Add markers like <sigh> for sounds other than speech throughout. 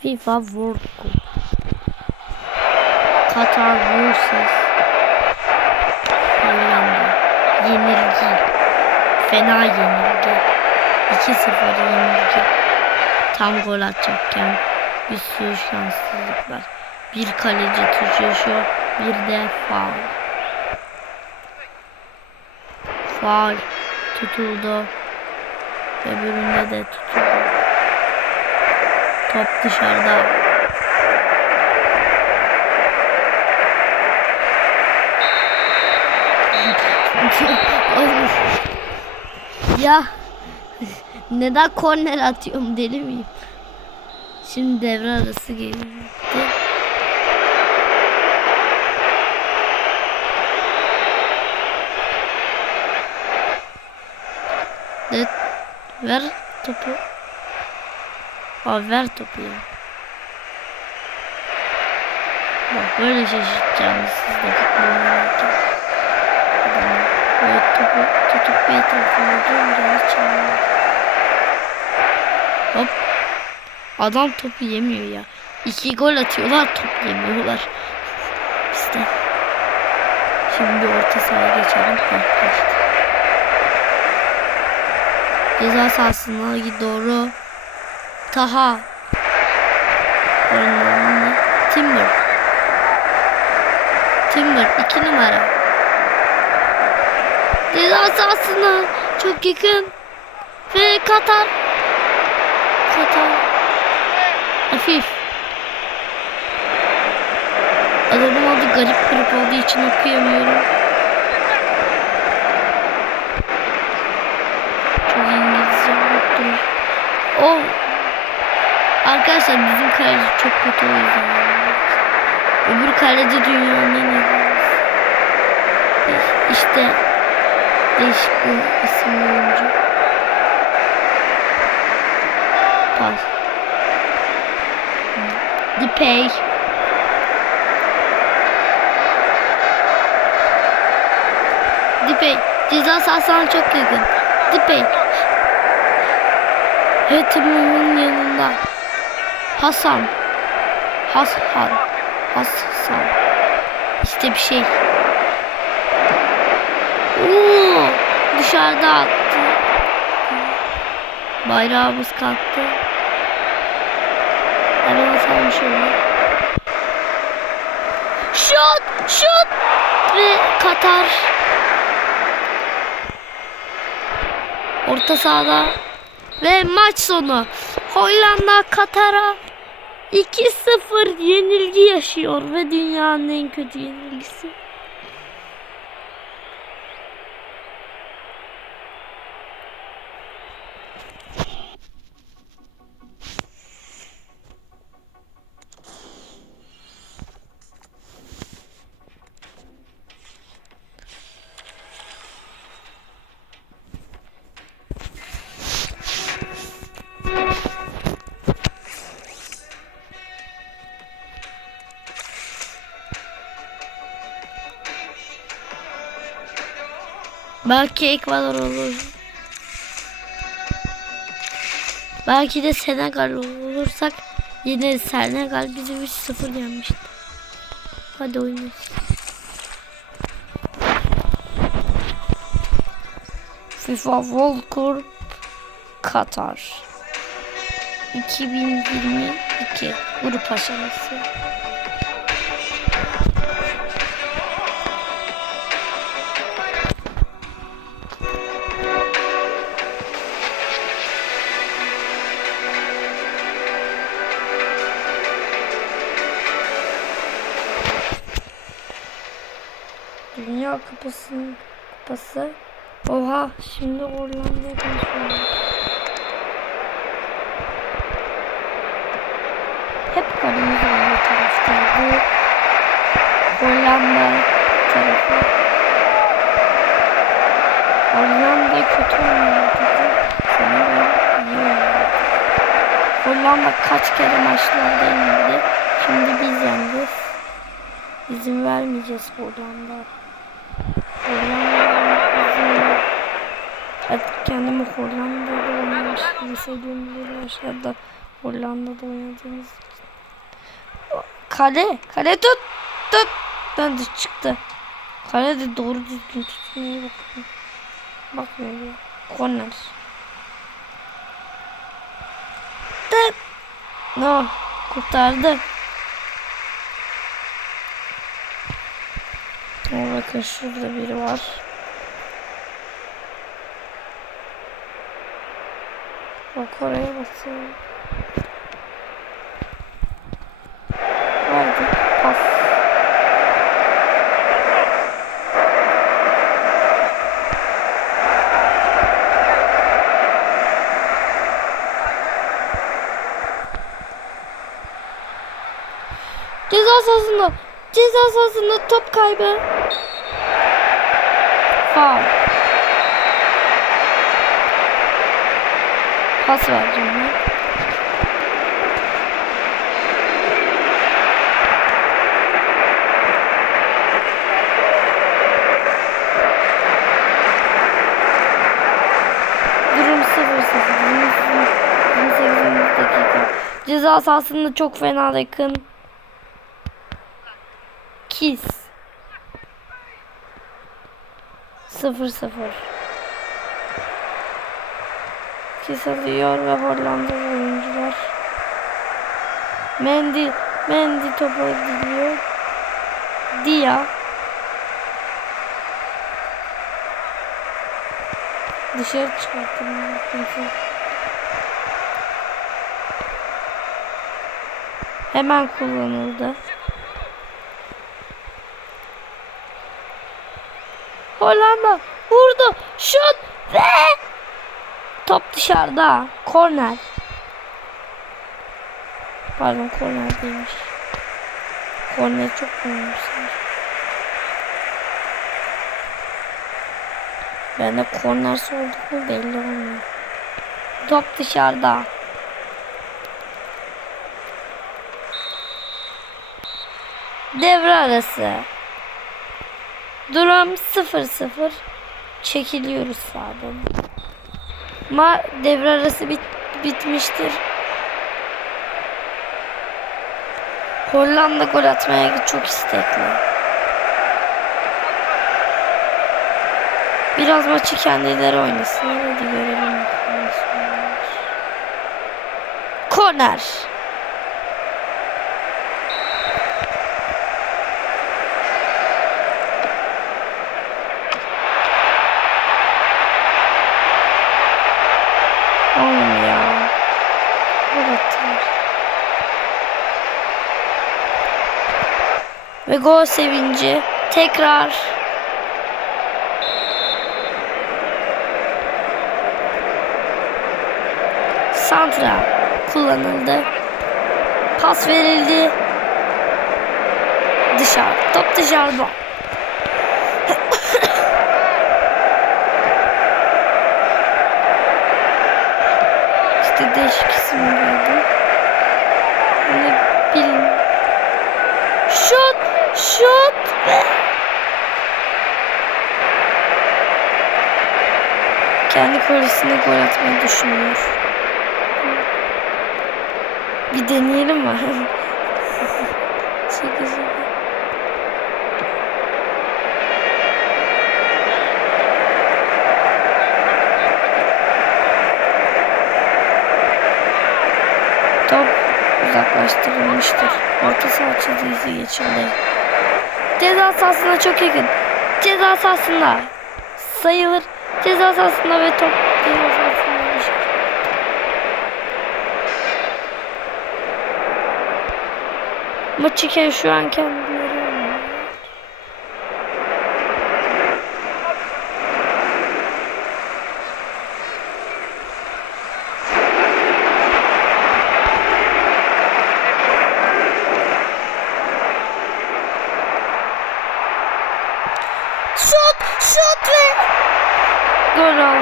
FIFA World Cup. Katar vs. Hollanda. Yenilgi. Fena yenilgi. 2-0 yenilgi. Tam gol atacakken bir sürü şanssızlık var. Bir kaleci tutuşuyor, bir de faul. Faul tutuldu. Öbüründe de tutuldu. Top dışarıda. <laughs> ya neden korner atıyorum deli miyim? Şimdi devre arası geldi. Ver topu. Abi ver topu ya. Bak böyle şaşırtacağınız siz de futbol oynarken. Adamı Böyle topu tutup bir etrafına dönünce hiç anlamıyor. Hop. Adam topu yemiyor ya. İki gol atıyorlar top yemiyorlar. <laughs> Bizden. Şimdi orta sahaya geçelim. Heh, geçti. Ceza sahasına doğru Taha. Oranın Timber Timber 2 numara. Ceza sahasına. Çok yakın. Ve Katar. Katar. Hafif Adamın adı garip garip olduğu için okuyamıyorum. Çok İngilizce yoktur. O Arkadaşlar bizim kaleci çok kötü o yüzden. Öbür kaleci dünyanın en iyi. İşte değişik bir isimli oyuncu. Pas. Dipey. Dipey. Ceza sahasına çok yakın. Dipey. Hetim'in yanında. Hasan. Hasan. Hasan. İşte bir şey. Oo, dışarıda attı. Bayrağımız kalktı. Hemen atalım şöyle. Şut! Şut! Ve Katar. Orta sahada. Ve maç sonu. Hollanda Katar'a 2-0 yenilgi yaşıyor ve dünyanın en kötü yenilgisi. Belki Ekvador olur. Belki de Senegal olursak yine Senegal bizi 3-0 yenmişti. Hadi oynayalım. FIFA World Cup Katar 2022 grup aşaması. Kupası'nın kupası. Oha şimdi Hollanda'ya konuşuyorum. Hep kalemiz var bu tarafta. Bu Hollanda tarafı. Hollanda kötü. Senegal iyi oynuyor. Hollanda kaç kere maçlarda yenildi. Şimdi biz yendik. İzin vermeyeceğiz Hollanda. Artık kendimi Hollanda'da oynamış gibi hissediyorum böyle aşağıda Hollanda'da oynadığımız. Kale. Kale tut. Tut. Döndü çıktı. Kale de doğru düzgün tutmaya bakın. Bakmıyor ya. Corner. Tıt. No. Kurtardı. Ama bakın şurada biri var. Bak oraya basın. Verdik. Pas. Ceza sahasında. Ceza sahasında top kaybı. Faul. Pas vereceğim ben. Durum 0-0. 28. dakika. Ceza sahasında çok fena yakın. Kiss. 0-0. Kiss alıyor ve Hollanda oyuncular. Mendy, Mendy topu ediliyor. Dia. Dışarı çıkarttım. Hemen kullanıldı. Hollanda vurdu. Şut ve top dışarıda. Korner. Pardon korner değilmiş. Korner çok kullanmışlar. Ben de korner olduk mu belli olmuyor. Top dışarıda. Devre arası. Durum 0-0. Çekiliyoruz sağdan. Ma devre arası bit bitmiştir. Hollanda gol atmaya çok istekli. Biraz maçı kendileri oynasın. Hadi görelim. Korner. Oğlum ya. Gol attılar. Ve gol sevinci. Tekrar. Santra kullanıldı. Pas verildi. Dışarı. Top dışarıda. İşte değişik isim geldi. Şut! Kendi kalesine gol atmayı düşünüyor. Bir deneyelim mi? <laughs> şaka şaka. Top uzaklaştırılmıştır. Orta saha çizgisi geçildi. Ceza sahasına çok yakın. Ceza sahasında sayılır. Ceza sahasında ve top ceza sahasında düşer. Maçı şu an kendileri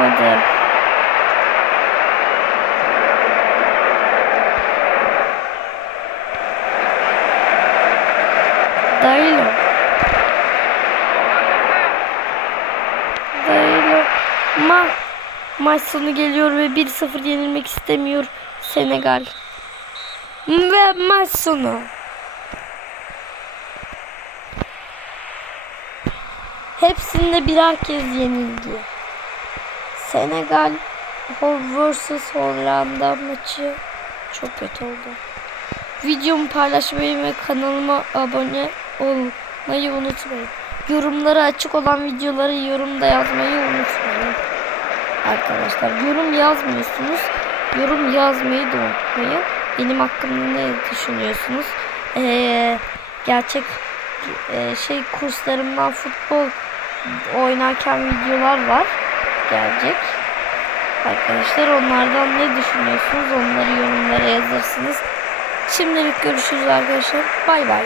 bulamadım. Dayılo. Dayılo. Ma maç sonu geliyor ve 1-0 yenilmek istemiyor Senegal. Ve maç sonu. Hepsinde birer kez yenildi. Senegal vs Hollanda maçı çok kötü oldu. Videomu paylaşmayı ve kanalıma abone olmayı unutmayın. Yorumları açık olan videoları yorumda yazmayı unutmayın. Arkadaşlar yorum yazmıyorsunuz. Yorum yazmayı da unutmayın. Benim hakkımda ne düşünüyorsunuz? Ee, gerçek e, şey kurslarımdan futbol oynarken videolar var. Gelecek. Arkadaşlar onlardan ne düşünüyorsunuz? Onları yorumlara yazarsınız. Şimdilik görüşürüz arkadaşlar. Bay bay.